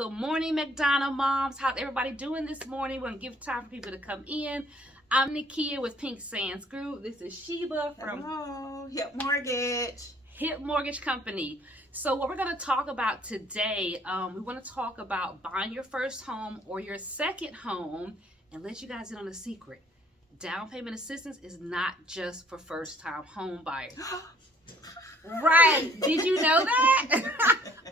Good morning, Mcdonough moms. How's everybody doing this morning? We're going to give time for people to come in. I'm Nakia with Pink Sands Group. This is Shiba from Hip Mortgage Company. So what we're going to talk about today, we want to talk about buying your first home or your second home, and let you guys in on a secret. Down payment assistance is not just for first-time home buyers. Right. Did you know that?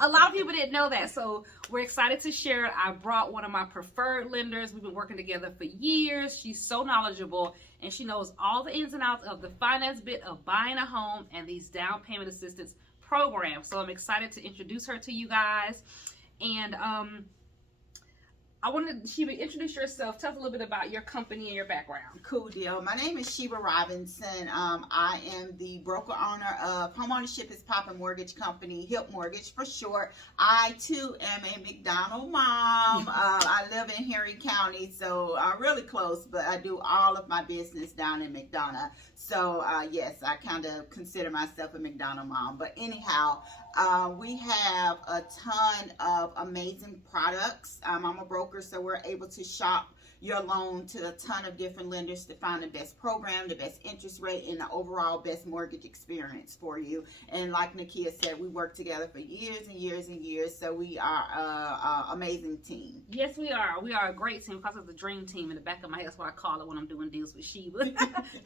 A lot of people didn't know that. So we're excited to share it. I brought one of my preferred lenders. We've been working together for years. She's so knowledgeable, and she knows all the ins and outs of the finance bit of buying a home and these down payment assistance programs. So I'm excited to introduce her to you guys. And I wanted Shiba, introduce yourself. Tell us a little bit about your company and your background. Cool deal. My name is Shiba Robinson. I am the broker owner of Homeownership is Papa Mortgage Company, Hip Mortgage for short. I too am a Mcdonough mom. I live in Henry County, so really close, but I do all of my business down in Mcdonough. So yes, I kind of consider myself a Mcdonough mom. But anyhow, we have a ton of amazing products. I'm a broker, so we're able to shop your loan to a ton of different lenders to find the best program, the best interest rate, and the overall best mortgage experience for you. And like Nakia said, we work together for years and years and years, so we are an amazing team. Yes, we are. We are a great team because of the dream team in the back of my head. That's what I call it when I'm doing deals with Shiba.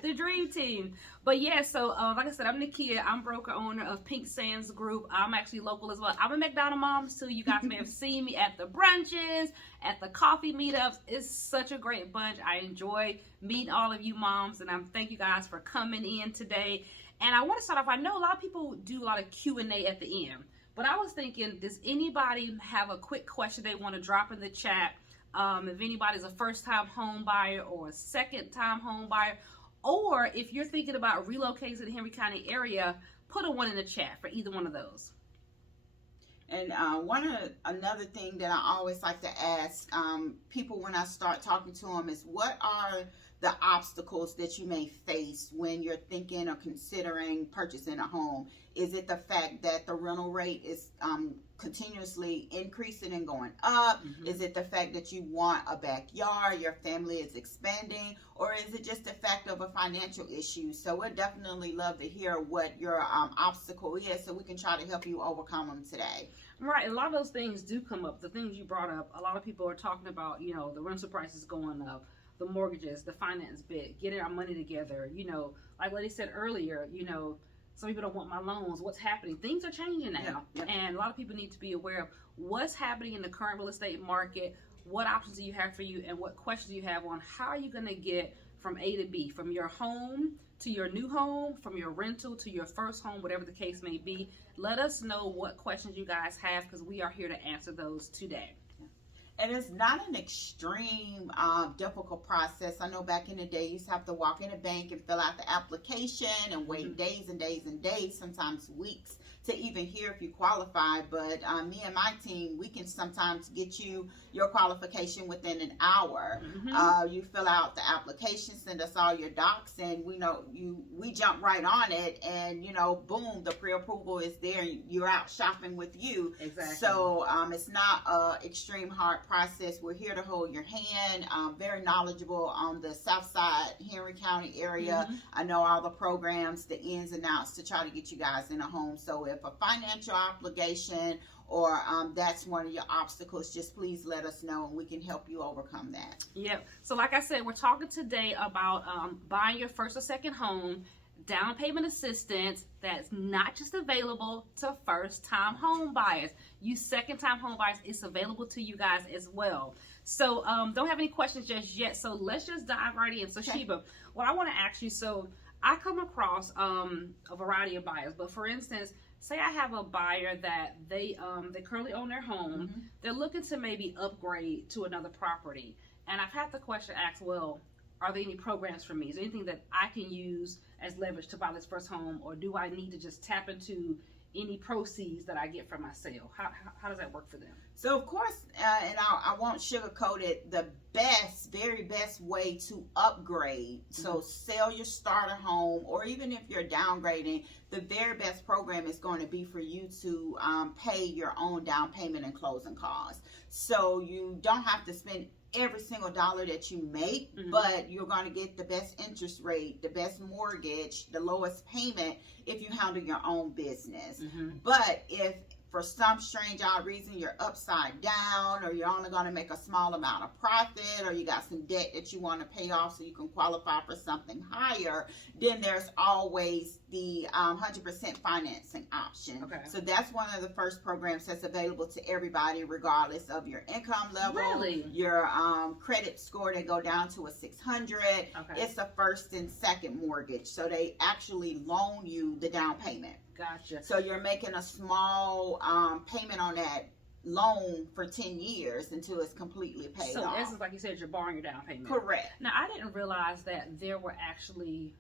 The dream team. But yeah, so like I said, I'm Nakia. I'm broker owner of Pink Sands Group. I'm actually local as well. I'm a Mcdonough mom, so you guys may have seen me at the brunches, at the coffee meetups. It's such a great bunch. I enjoy meeting all of you moms, and I thank you guys for coming in today. And I want to start off, I know a lot of people do a lot of Q&A at the end, but I was thinking, does anybody have a quick question they want to drop in the chat? If anybody's a first-time home buyer or a second-time home buyer, or if you're thinking about relocating to the Henry County area, put a 1 in the chat for either one of those. And another thing that I always like to ask people when I start talking to them is, what are the obstacles that you may face when you're thinking or considering purchasing a home? Is it the fact that the rental rate is continuously increasing and going up? Mm-hmm. Is it the fact that you want a backyard, your family is expanding, or is it just the fact of a financial issue? So we'd definitely love to hear what your obstacle is, so we can try to help you overcome them today. Right, a lot of those things do come up. The things you brought up, a lot of people are talking about, you know, the rental prices going up, the mortgages, the finance bit, getting our money together, you know, like Lady said earlier, you know, some people don't want my loans. What's happening? Things are changing now. Yeah. And a lot of people need to be aware of what's happening in the current real estate market, what options do you have for you, and what questions do you have on how are you going to get from A to B, from your home to your new home, from your rental to your first home, whatever the case may be. Let us know what questions you guys have, because we are here to answer those today. And it's not an extreme, difficult process. I know back in the day, you used to have to walk in a bank and fill out the application and wait days and days and days, sometimes weeks, to even hear if you qualify. But me and my team, we can sometimes get you your qualification within an hour. Mm-hmm. You fill out the application, send us all your docs, and we jump right on it, and boom, the pre-approval is there. You're out shopping with you. Exactly. So it's not an extreme hard process. We're here to hold your hand. Very knowledgeable on the South Side Henry County area. Mm-hmm. I know all the programs, the ins and outs to try to get you guys in a home. So if a financial obligation or that's one of your obstacles, just please let us know and we can help you overcome that. Yep. So like I said, we're talking today about buying your first or second home, down payment assistance that's not just available to first-time home buyers. You second-time home buyers, it's available to you guys as well. So don't have any questions just yet. So let's just dive right in. So okay. Shiba, what I want to ask you, so I come across a variety of buyers, but for instance, say I have a buyer that they currently own their home. Mm-hmm. They're looking to maybe upgrade to another property. And I've had the question asked, well, are there any programs for me? Is there anything that I can use as leverage to buy this first home? Or do I need to just tap into any proceeds that I get from my sale? How does that work for them? So of course, and I won't sugarcoat it, the very best way to upgrade, so sell your starter home, or even if you're downgrading, the very best program is going to be for you to pay your own down payment and closing costs. So you don't have to spend every single dollar that you make, but you're going to get the best interest rate, the best mortgage, the lowest payment if you handle your own business. But if for some strange odd reason you're upside down, or you're only going to make a small amount of profit, or you got some debt that you want to pay off so you can qualify for something higher, then there's always the 100% financing option. So that's one of the first programs that's available to everybody, regardless of your income level, your credit score. They go down to a 600. It's a first and second mortgage, so they actually loan you the down payment. Gotcha. So you're making a small payment on that loan for 10 years until it's completely paid off. So in essence, like you said, you're borrowing your down payment. Correct. Now, I didn't realize that there were actually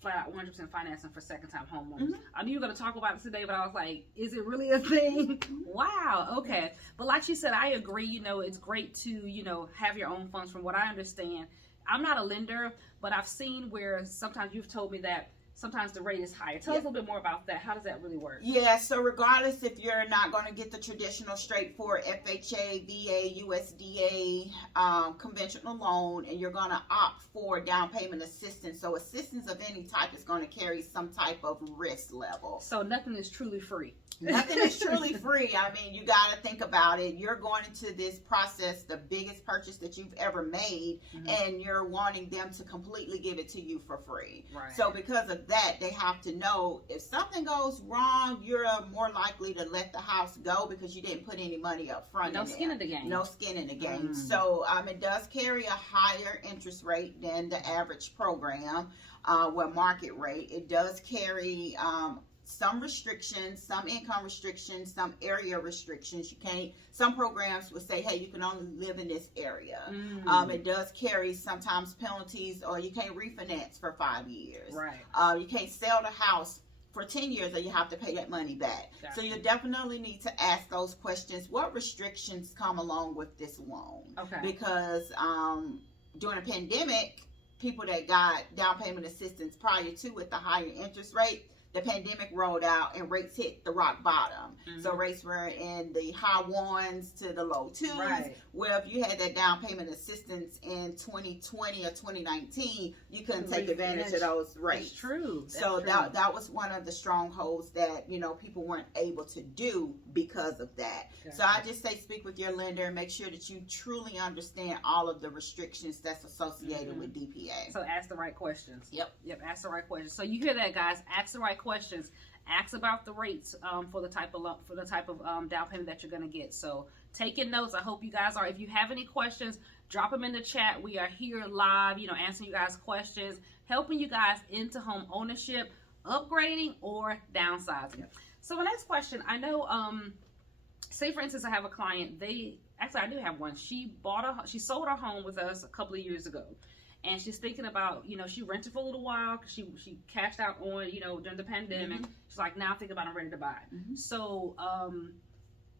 flat out 100% financing for second-time homeowners. I knew you were going to talk about it today, but I was like, is it really a thing? Wow. Okay. But like she said, I agree. You know, it's great to, you know, have your own funds. From what I understand, I'm not a lender, but I've seen where sometimes you've told me that sometimes the rate is higher. Tell us a little bit more about that. How does that really work? Yeah, so regardless if you're not going to get the traditional straightforward FHA, VA, USDA conventional loan, and you're going to opt for down payment assistance. So assistance of any type is going to carry some type of risk level. So nothing is truly free. Nothing is truly free. I mean, you got to think about it. You're going into this process, the biggest purchase that you've ever made, and you're wanting them to completely give it to you for free. So because of that, they have to know if something goes wrong, you're more likely to let the house go because you didn't put any money up front. No skin in the game. No skin in the game. So it does carry a higher interest rate than the average program, market rate. It does carry some restrictions, some income restrictions, some area restrictions. You can't, some programs will say, hey, you can only live in this area. It does carry sometimes penalties, or you can't refinance for 5 years. You can't sell the house for 10 years, or you have to pay that money back. So you definitely need to ask those questions. What restrictions come along with this loan? Because during the pandemic, people that got down payment assistance prior to with the higher interest rate, the pandemic rolled out and rates hit the rock bottom. So rates were in the high ones to the low twos. Well, if you had that down payment assistance in 2020 or 2019, you couldn't take advantage of those rates. That's true. So that was one of the strongholds that, you know, people weren't able to do because of that. So I just say speak with your lender and make sure that you truly understand all of the restrictions that's associated with DPA. So ask the right questions. Yep, ask the right questions. So you hear that, guys. Ask the right questions. Ask about the rates for the type of down payment that you're going to get. So taking notes. I hope you guys are. If you have any questions, drop them in the chat. We are here live, you know, answering you guys' questions, helping you guys into home ownership, upgrading or downsizing. So the next question, I know, say for instance, I have a client. I do have one. She sold her home with us a couple of years ago. And she's thinking about, you know, she rented for a little while because she cashed out on, you know, during the pandemic. She's like, now I'm thinking about I'm ready to buy. So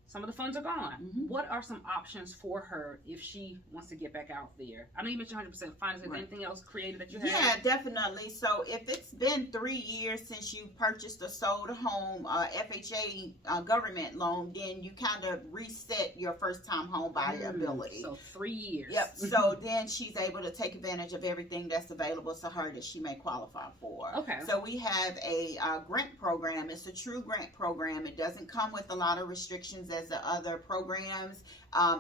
some of the funds are gone. What are some options for her if she wants to get back out there? I know you mentioned 100% finance. Is anything else creative that you have? Yeah, definitely. So if it's been 3 years since you purchased or sold a home, FHA government loan, then you kind of reset your first-time home buyer ability. So 3 years. Yep. So then she's able to take advantage of everything that's available to her that she may qualify for. So we have a grant program. It's a true grant program. It doesn't come with a lot of restrictions as the other programs.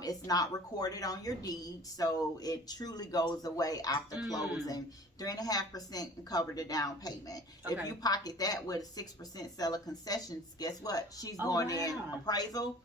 It's not recorded on your deed, so it truly goes away after closing. 3.5% cover the down payment. If you pocket that with a 6% seller concessions, guess what? She's going in appraisal,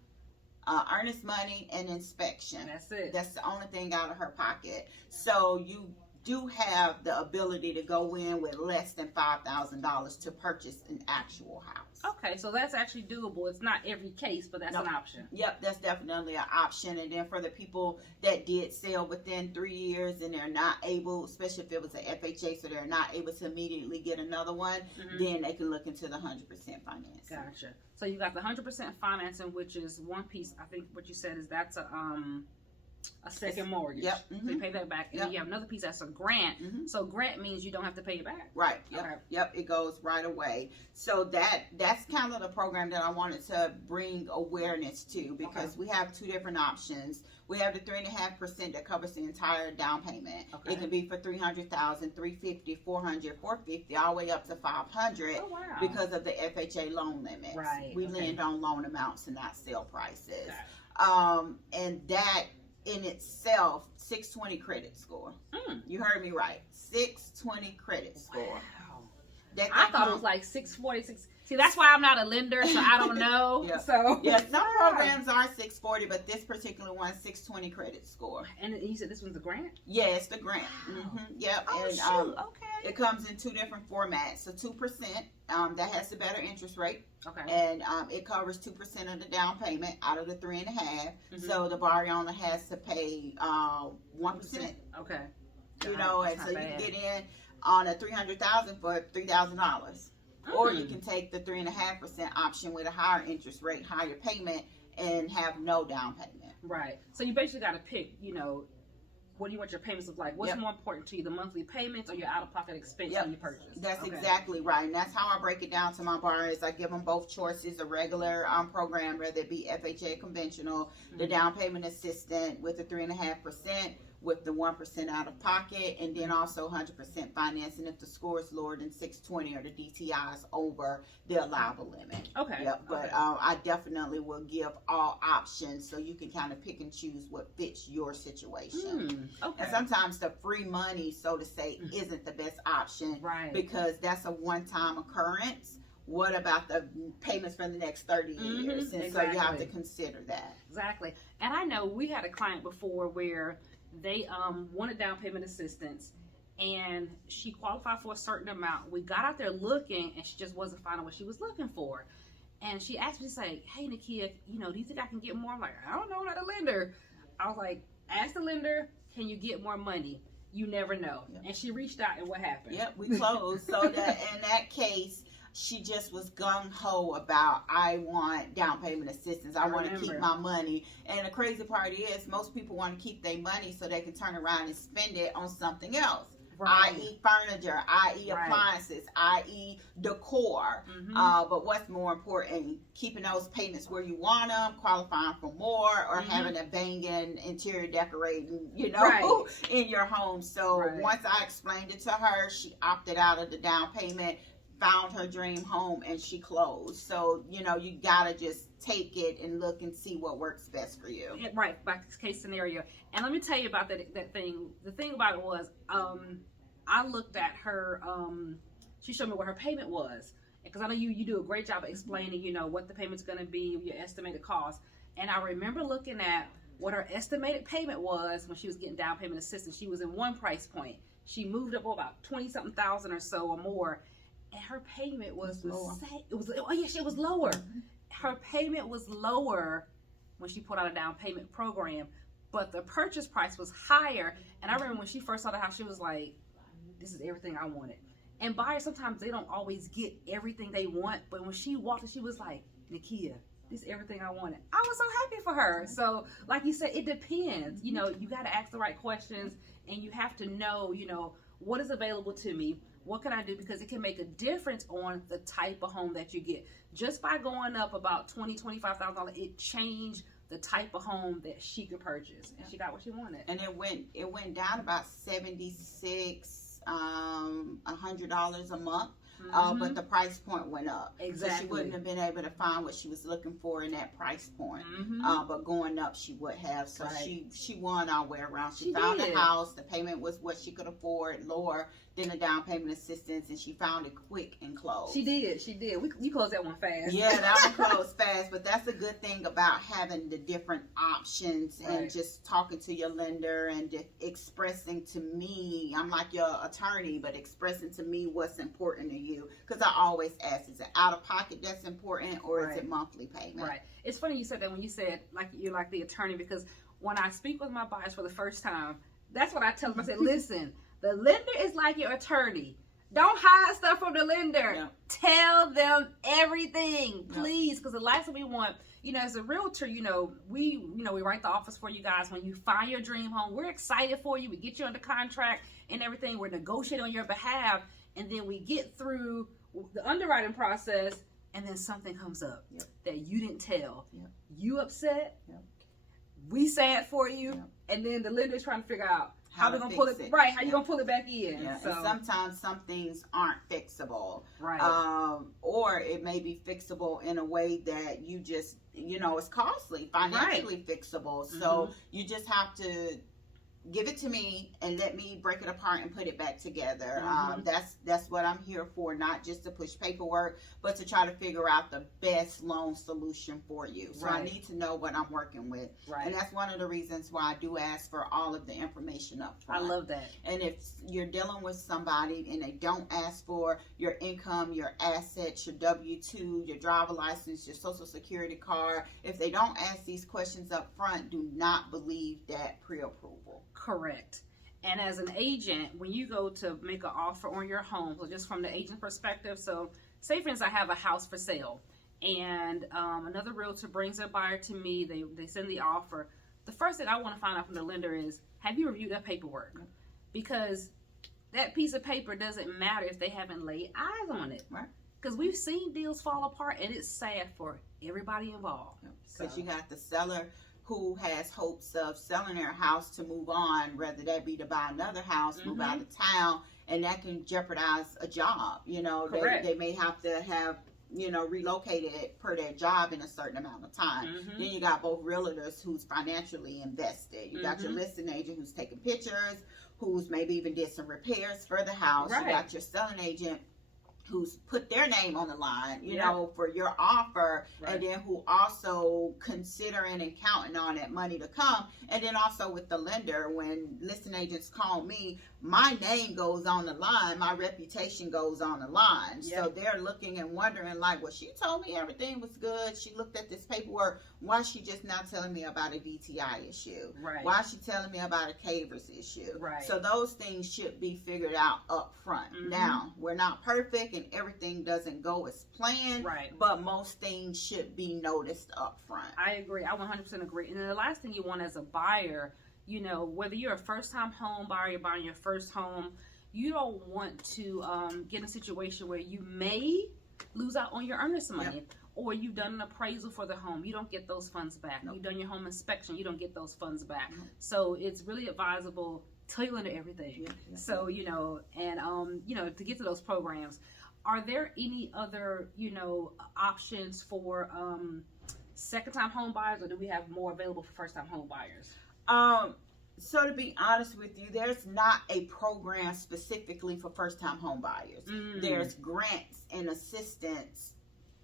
earnest money, and inspection. That's it. That's the only thing out of her pocket. So you do have the ability to go in with less than $5,000 to purchase an actual house. Okay, so that's actually doable. It's not every case, but that's an option. Yep, that's definitely an option. And then for the people that did sell within 3 years and they're not able, especially if it was an FHA, so they're not able to immediately get another one, then they can look into the 100% financing. Gotcha. So you got the 100% financing, which is one piece. I think what you said is that's a a second mortgage. Yep. So you pay that back, and Yep. then you have another piece that's a grant. So grant means you don't have to pay it back. Right. Yep. Okay. Yep. It goes right away. So that's kind of the program that I wanted to bring awareness to, because we have two different options. We have the 3.5% that covers the entire down payment. Okay. It can be for $300,000, $350,000, $400,000, $450,000, all the way up to $500,000 Oh, wow. because of the FHA loan limits. Right. We Okay. lend on loan amounts and not sale prices. Okay. And that in itself, 620 credit score. You heard me right. 620 credit score. Wow. That I thought it was like 646. See, that's why I'm not a lender, so I don't know. Yeah. So yes, some programs are 640, but this particular one, 620 credit score. And you said this one's a grant? Yeah, it's the grant. Yep. Oh, And shoot. Okay. it comes in two different formats. So 2%, that has the better interest rate. Okay. And it covers 2% of the down payment out of the 3.5. So the borrower owner has to pay 1%. Okay. You know, and so you can get in on a $300,000 for $3,000. Or you can take the 3.5% option with a higher interest rate, higher payment, and have no down payment. Right. So you basically got to pick, you know, what do you want your payments to look like? What's more important to you, the monthly payments or your out-of-pocket expense when you purchase? That's exactly right. And that's how I break it down to my borrowers. I give them both choices, a regular program, whether it be FHA conventional, the down payment assistant with the 3.5%, with the 1% out of pocket, and then also 100% financing if the score is lower than 620 or the DTI is over the allowable limit. Okay. Yep. But I definitely will give all options so you can kind of pick and choose what fits your situation. Okay. And sometimes the free money, so to say, isn't the best option, right? Because that's a one-time occurrence. What about the payments for the next 30 years? And so you have to consider that. Exactly. And I know we had a client before where they wanted down payment assistance, and she qualified for a certain amount. We got out there looking, and she just wasn't finding what she was looking for. And she asked me to say, "Hey, Nakia, you know, do you think I can get more?" I'm like, "I don't know, not a lender." I was like, "Ask the lender, can you get more money? You never know." And she reached out, and what happened? Yep, we closed. So that in that case, she just was gung-ho about, I want down payment assistance. I want to keep my money. And the crazy part is most people want to keep their money so they can turn around and spend it on something else. I.e. furniture, i.e. appliances, i.e. decor. But what's more important, keeping those payments where you want them, qualifying for more, or having a banging interior decorating, you know, in your home. So once I explained it to her, she opted out of the down payment, found her dream home, and she closed. So, you know, you gotta just take it and look and see what works best for you. Right, by case scenario. And let me tell you about that thing. The thing about it was, I looked at her, she showed me what her payment was. Because I know you do a great job of explaining, you know, what the payment's gonna be, your estimated cost. And I remember looking at what her estimated payment was when she was getting down payment assistance. She was in one price point. She moved up about 20-something thousand or so or more. And her payment was the same. It was lower. Her payment was lower when she put out a down payment program, but the purchase price was higher. And I remember when she first saw the house, she was like, "This is everything I wanted." And buyers, sometimes they don't always get everything they want, but when she walked in, she was like, "Nakia, this is everything I wanted." I was so happy for her. So, like you said, it depends. You know, you got to ask the right questions, and you have to know, you know, what is available to me. What can I do? Because it can make a difference on the type of home that you get. Just by going up about $20,000, $25,000, it changed the type of home that she could purchase, and she got what she wanted. And it went down about $76, $100 a month. But the price point went up. Exactly. So she wouldn't have been able to find what she was looking for in that price point. But going up, she would have. So she won all the way around. She found a house. The payment was what she could afford, lower than the down payment assistance, and she found it quick and closed. She did. You closed that one fast. Yeah, that one closed fast. But that's a good thing about having the different options and just talking to your lender and just expressing to me. I'm like your attorney, but expressing to me what's important to you. Because I always ask, is it out of pocket that's important, or is it monthly payment? Right. It's funny you said that when you said like you're like the attorney, because when I speak with my buyers for the first time, that's what I tell them. I said, "Listen, the lender is like your attorney. Don't hide stuff from the lender. Yep. Tell them everything, please, because the last thing we want, as a realtor, we write the offers for you guys. When you find your dream home, we're excited for you. We get you under contract and everything. We're negotiating on your behalf, and then we get through the underwriting process, and then something comes up that you didn't tell. You upset. We sad for you, and then the lender's trying to figure out how we gonna pull it right. How you gonna pull it back in? Yeah. So and sometimes some things aren't fixable, right? Or it may be fixable in a way that you just it's costly, financially fixable. So you just have to give it to me and let me break it apart and put it back together. That's what I'm here for, not just to push paperwork, but to try to figure out the best loan solution for you. So I need to know what I'm working with. And that's one of the reasons why I do ask for all of the information up front. I love that. And if you're dealing with somebody and they don't ask for your income, your assets, your W-2, your driver license, your social security card, if they don't ask these questions up front, do not believe that pre-approval. Correct. And as an agent, when you go to make an offer on your home, so just from the agent perspective, so say for instance I have a house for sale, and another realtor brings a buyer to me, they send the offer. The first thing I want to find out from the lender is, have you reviewed that paperwork? Because that piece of paper doesn't matter if they haven't laid eyes on it. Right. Because we've seen deals fall apart, and it's sad for everybody involved. Because you got the seller who has hopes of selling their house to move on, whether that be to buy another house, move out of town, and that can jeopardize a job. They may have to have relocated per their job in a certain amount of time. Then you got both realtors who's financially invested. You got your listing agent who's taking pictures, who's maybe even did some repairs for the house. You got your selling agent who's put their name on the line, for your offer, and then who also considering and counting on that money to come. And then also with the lender, when listing agents call me, my name goes on the line, my reputation goes on the line. So they're looking and wondering like, well, she told me everything was good. She looked at this paperwork. Why is she just now telling me about a DTI issue? Why is she telling me about a Cavers issue? So those things should be figured out up front. Now, we're not perfect and everything doesn't go as planned, but most things should be noticed up front. I agree. I 100% agree. And then the last thing you want as a buyer, whether you're a first-time home buyer, you're buying your first home, you don't want to get in a situation where you may lose out on your earnest money, or you've done an appraisal for the home. You don't get those funds back. You've done your home inspection. You don't get those funds back. So it's really advisable. Tell your lender everything. So, to get to those programs, are there any other, options for second-time home buyers, or do we have more available for first-time home buyers? So to be honest with you, there's not a program specifically for first-time home buyers. There's grants and assistance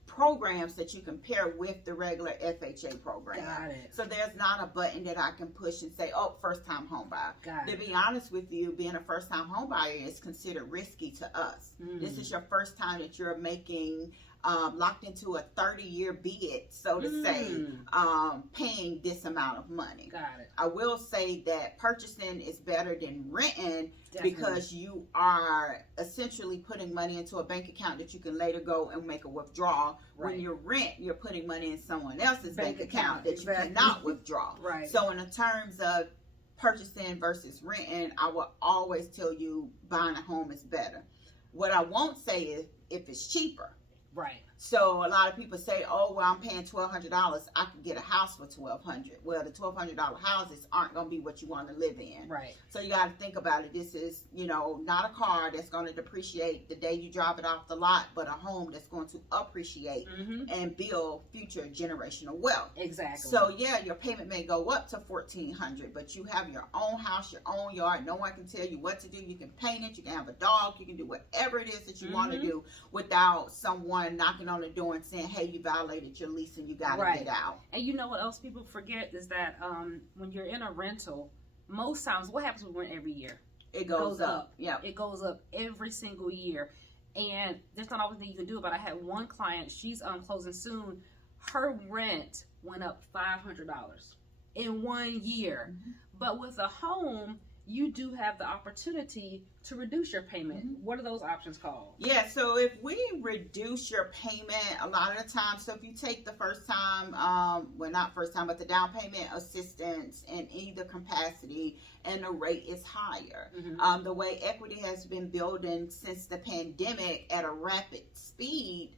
programs that you can pair with the regular FHA program. Got it. So there's not a button that I can push and say, oh, first-time home buyer. To be honest with you, being a first-time home buyer is considered risky to us. This is your first time that you're making locked into a 30-year bid, so to say, paying this amount of money. Got it. I will say that purchasing is better than renting because you are essentially putting money into a bank account that you can later go and make a withdrawal. When you rent, you're putting money in someone else's bank account that you cannot withdraw. So in the terms of purchasing versus renting, I will always tell you buying a home is better. What I won't say is if it's cheaper. So a lot of people say, oh, well, I'm paying $1,200. I can get a house for $1,200. Well, the $1,200 houses aren't going to be what you want to live in. So you got to think about it. This is, not a car that's going to depreciate the day you drive it off the lot, but a home that's going to appreciate and build future generational wealth. So yeah, your payment may go up to $1,400, but you have your own house, your own yard. No one can tell you what to do. You can paint it. You can have a dog. You can do whatever it is that you want to do without someone knocking on the door and saying, hey, you violated your lease and you got to get out. And you know what else people forget is that when you're in a rental, most times what happens with rent every year? It goes up. It goes up every single year. And there's not always anything you can do about it. I had one client, she's closing soon. Her rent went up $500 in 1 year. But with a home, you do have the opportunity to reduce your payment. What are those options called? Yeah, so if we reduce your payment, a lot of the time, so if you take the first time, well, not first time, but the down payment assistance in either capacity, and the rate is higher. The way equity has been building since the pandemic at a rapid speed,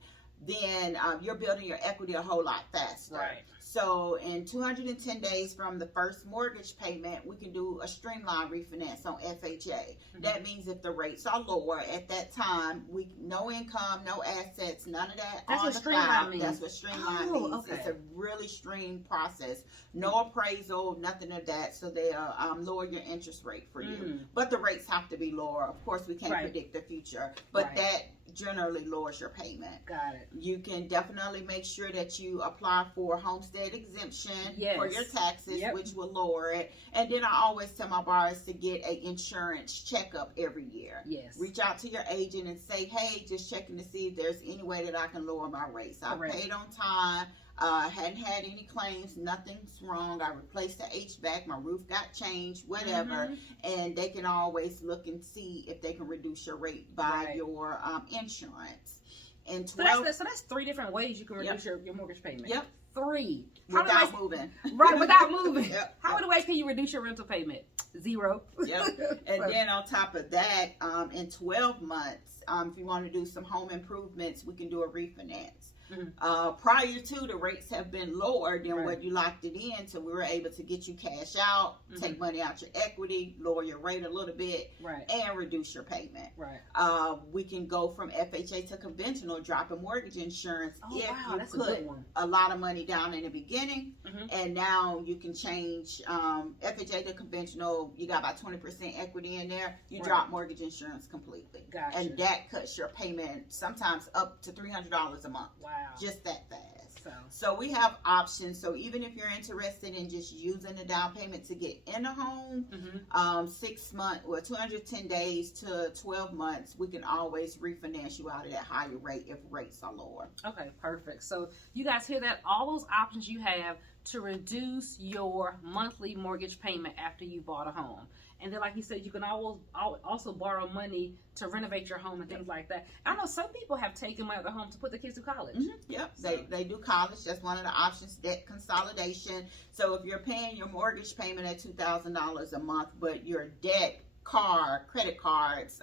then you're building your equity a whole lot faster. Right. So in 210 days from the first mortgage payment, we can do a streamlined refinance on FHA. That means if the rates are lower at that time, no income, no assets, none of that. That's on what the streamline file. means. That's what streamline means. Okay. It's a really stream process. No appraisal, nothing of that. So they'll lower your interest rate for you. But the rates have to be lower. Of course, we can't predict the future, but that generally lowers your payment. Got it. You can definitely make sure that you apply for homestead exemption for your taxes, which will lower it. And then I always tell my buyers to get an insurance checkup every year. Yes. Reach out to your agent and say, hey, just checking to see if there's any way that I can lower my rates. I paid on time. Hadn't had any claims, nothing's wrong. I replaced the HVAC, my roof got changed, whatever. And they can always look and see if they can reduce your rate by your insurance. And 12, so that's 3 different ways you can reduce your mortgage payment. 3. Without moving. Right, without moving. How many ways can you reduce your rental payment? 0. And then on top of that, in 12 months, if you want to do some home improvements, we can do a refinance. Prior to, the rates have been lower than what you locked it in, so we were able to get you cash out, take money out your equity, lower your rate a little bit, and reduce your payment. We can go from FHA to conventional, dropping mortgage insurance if you put a lot of money down in the beginning, and now you can change FHA to conventional. You got about 20% equity in there. You drop mortgage insurance completely, and that cuts your payment sometimes up to $300 a month. Wow. Just that fast. So we have options. So even if you're interested in just using the down payment to get in a home, 6 months or 210 days to 12 months, we can always refinance you out of that higher rate if rates are lower. Okay, perfect. So you guys hear that? All those options you have to reduce your monthly mortgage payment after you bought a home. And then, like you said, you can also borrow money to renovate your home and things like that. I know some people have taken money out of their home to put their kids through college. They do college. That's one of the options, debt consolidation. So if you're paying your mortgage payment at $2,000 a month, but your debt, credit cards,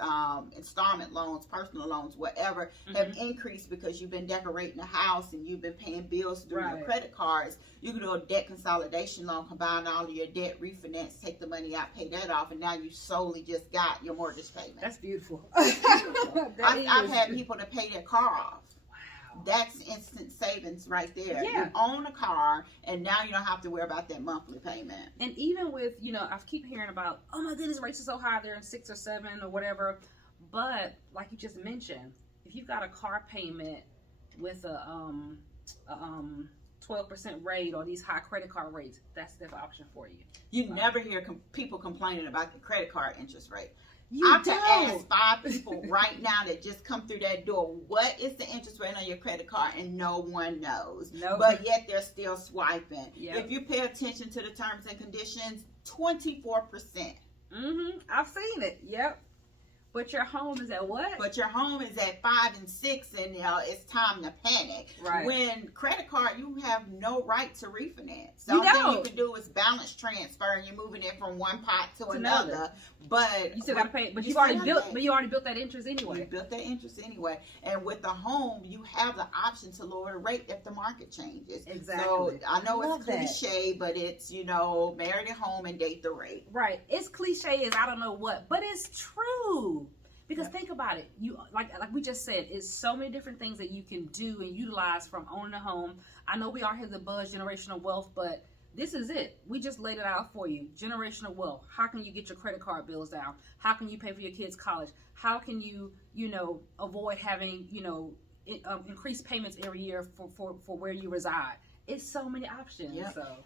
installment loans, personal loans, whatever, have increased because you've been decorating the house and you've been paying bills through your credit cards, you can do a debt consolidation loan, combine all of your debt, refinance, take the money out, pay that off, and now you solely just got your mortgage payment. That's beautiful. I've had people to pay their car off. That's instant savings right there. You own a car, and now you don't have to worry about that monthly payment. And even with, I keep hearing about, oh my goodness, rates are so high, they're in 6 or 7 or whatever. But like you just mentioned, if you've got a car payment with a 12% rate or these high credit card rates, that's the option for you. You never hear people complaining about the credit card interest rate. I can ask 5 people right now that just come through that door, what is the interest rate on your credit card? And no one knows. But yet they're still swiping. If you pay attention to the terms and conditions, 24%. I've seen it. But your home is at what? But your home is at 5 and 6, and it's time to panic. When credit card, you have no right to refinance. The only thing you can do is balance transfer, and you're moving it from one pot to another. But you still got to pay. But you already built that interest anyway. You built that interest anyway. And with the home, you have the option to lower the rate if the market changes. Exactly. So I know it's cliche, but it's marry the home and date the rate. Right. It's cliche as I don't know what, but it's true. Because think about it, you like we just said, it's so many different things that you can do and utilize from owning a home. I know we are here to buzz generational wealth, but this is it. We just laid it out for you. Generational wealth. How can you get your credit card bills down? How can you pay for your kids' college? How can you, avoid having, increased payments every year for where you reside? It's so many options.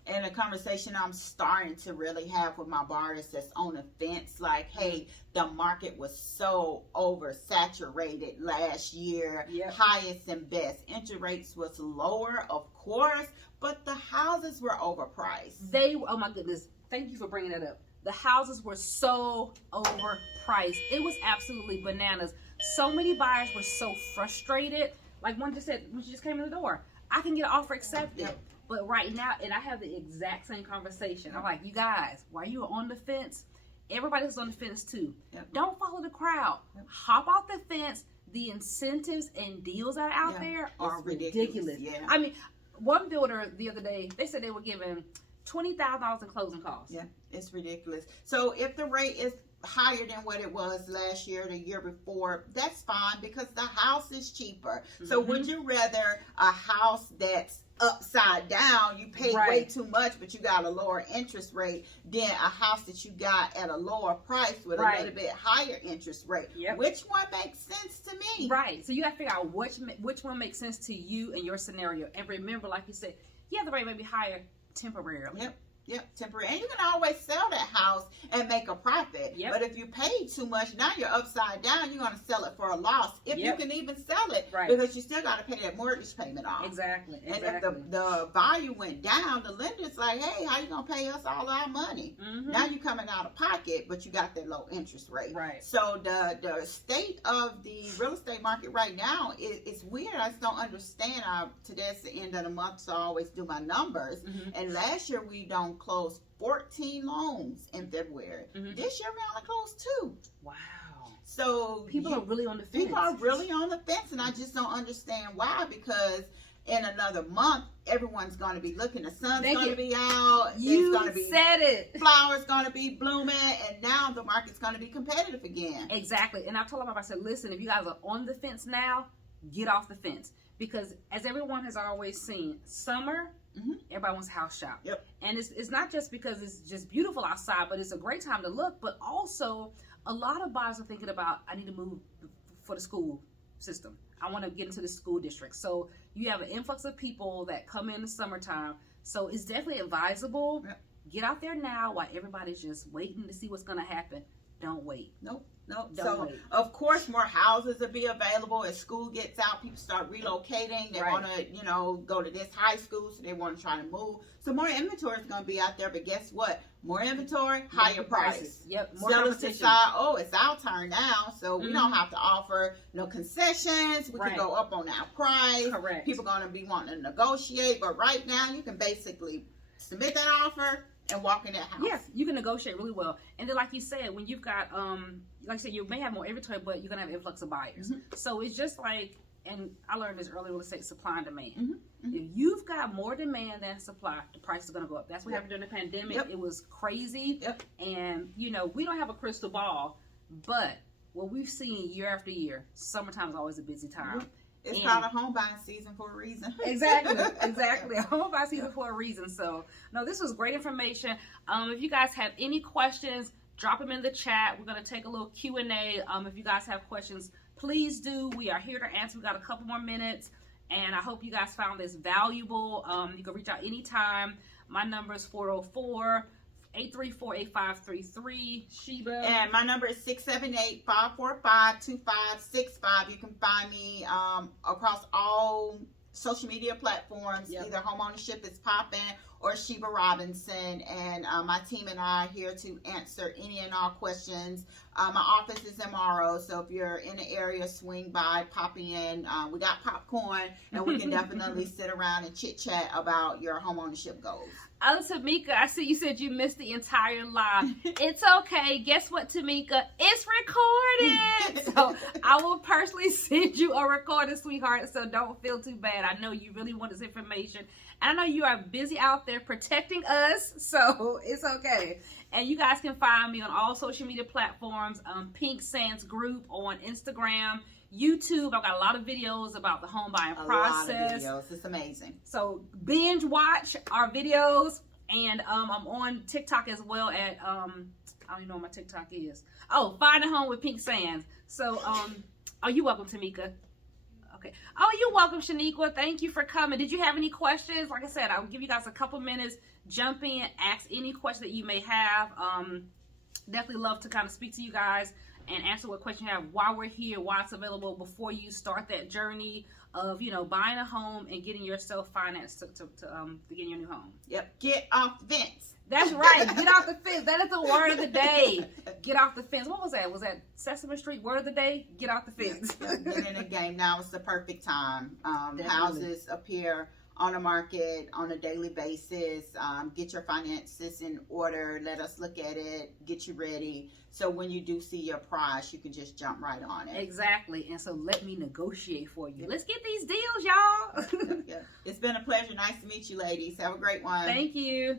And a conversation I'm starting to really have with my buyers that's on the fence, like, hey, the market was so oversaturated last year, highest and best. Interest rates was lower, of course, but the houses were overpriced. Oh my goodness. thank you for bringing that up. The houses were so overpriced. It was absolutely bananas. So many buyers were so frustrated. Like one just said when she just came in the door, I can get an offer accepted. Yep. But right now, and I have the exact same conversation. I'm like, you guys, while you are on the fence, everybody's on the fence too. Yep. Don't follow the crowd. Yep. Hop off the fence. The incentives and deals that are out there are ridiculous. Yeah. I mean, one builder the other day, they said they were giving $20,000 in closing costs. Yeah, it's ridiculous. So if the rate is higher than what it was last year, the year before, that's fine because the house is cheaper. So would you rather a house that's upside down, you pay way too much, but you got a lower interest rate, than a house that you got at a lower price with a little bit higher interest rate? Yep. Which one makes sense to me? Right. So you got to figure out which one makes sense to you and your scenario. And remember, like you said, yeah, the rate may be higher temporarily. Yep, temporary. And you can always sell that house and make a profit. Yep. But if you pay too much, now you're upside down. You're going to sell it for a loss if you can even sell it. Right. Because you still got to pay that mortgage payment off. Exactly. And if the value went down, the lender's like, hey, how you going to pay us all our money? Now you're coming out of pocket, but you got that low interest rate. Right. So the state of the real estate market right now is weird. I just don't understand. Today's the end of the month, so I always do my numbers. And last year we don't close 14 loans in February. This year we only closed 2. Wow. So people are really on the fence. People are really on the fence, and I just don't understand why. Because in another month, everyone's going to be looking. The sun's going to be out. You going to be said it. Flowers going to be blooming, and now the market's going to be competitive again. Exactly. And I told them, I said, listen, if you guys are on the fence now, get off the fence. Because as everyone has always seen, summer, everybody wants a house shop. Yep. And it's not just because it's just beautiful outside, but it's a great time to look. But also, a lot of buyers are thinking about, I need to move for the school system. I want to get into the school district. So you have an influx of people that come in the summertime. So it's definitely advisable. Yep. Get out there now while everybody's just waiting to see what's going to happen. Don't wait. Nope. Don't wait. Of course, more houses will be available as school gets out. People start relocating. They want to, go to this high school, so they want to try to move. So more inventory is going to be out there. But guess what? More inventory, higher price. Yep. More sellers competition. decide, it's our turn now, so we don't have to offer no concessions. We can go up on our price. Correct. People are going to be wanting to negotiate. But right now, you can basically submit that offer and walk in that house. Yes, you can negotiate really well. And then, like you said, when you've got, like I said, you may have more inventory, but you're going to have influx of buyers. So it's just like, and I learned this earlier, let's say supply and demand. If you've got more demand than supply, the price is going to go up. That's what happened during the pandemic. It was crazy. And, we don't have a crystal ball, but what we've seen year after year, summertime is always a busy time. It's called a home buying season for a reason. Exactly. A home buying season for a reason. So, no, this was great information. If you guys have any questions, drop them in the chat. We're going to take a little Q&A. If you guys have questions, please do. We are here to answer. We got a couple more minutes, and I hope you guys found this valuable. You can reach out anytime. My number is 404-834-8533. Shiba. And my number is 678-545-2565. You can find me across all social media platforms. Either Homeownership is Poppin' or Shiba Robinson. And my team and I are here to answer any and all questions. My office is tomorrow, so if you're in the area, swing by, pop in. We got popcorn, and we can definitely sit around and chit-chat about your homeownership goals. Tamika, I see you said you missed the entire live. It's okay. Guess what, Tamika? It's recorded. So I will personally send you a recording, sweetheart, so don't feel too bad. I know you really want this information. And I know you are busy out there protecting us, so it's okay. And you guys can find me on all social media platforms, Pink Sands Group on Instagram, YouTube. I've got a lot of videos about the home buying process. A lot of videos. It's amazing. So binge watch our videos. And I'm on TikTok as well at, I don't even know what my TikTok is. Oh, Find a Home with Pink Sands. So, you're welcome, Tamika. Okay. Oh, you're welcome, Shaniqua. Thank you for coming. Did you have any questions? Like I said, I'll give you guys a couple minutes. Jump in, ask any question that you may have. Definitely love to kind of speak to you guys and answer what question you have, why we're here, why it's available before you start that journey of, you know, buying a home and getting yourself financed to get your new home. Yep. Get off the fence. That's right. Get off the fence. That is the word of the day. Get off the fence. What was that? Was that Sesame Street word of the day? Get off the fence. Get in the game. Now is the perfect time. Houses appear on the market on a daily basis. Get your finances in order. Let us look at it. Get you ready. So when you do see your price, you can just jump right on it. Exactly. And so let me negotiate for you. Let's get these deals, y'all. It's been a pleasure. Nice to meet you, ladies. Have a great one. Thank you.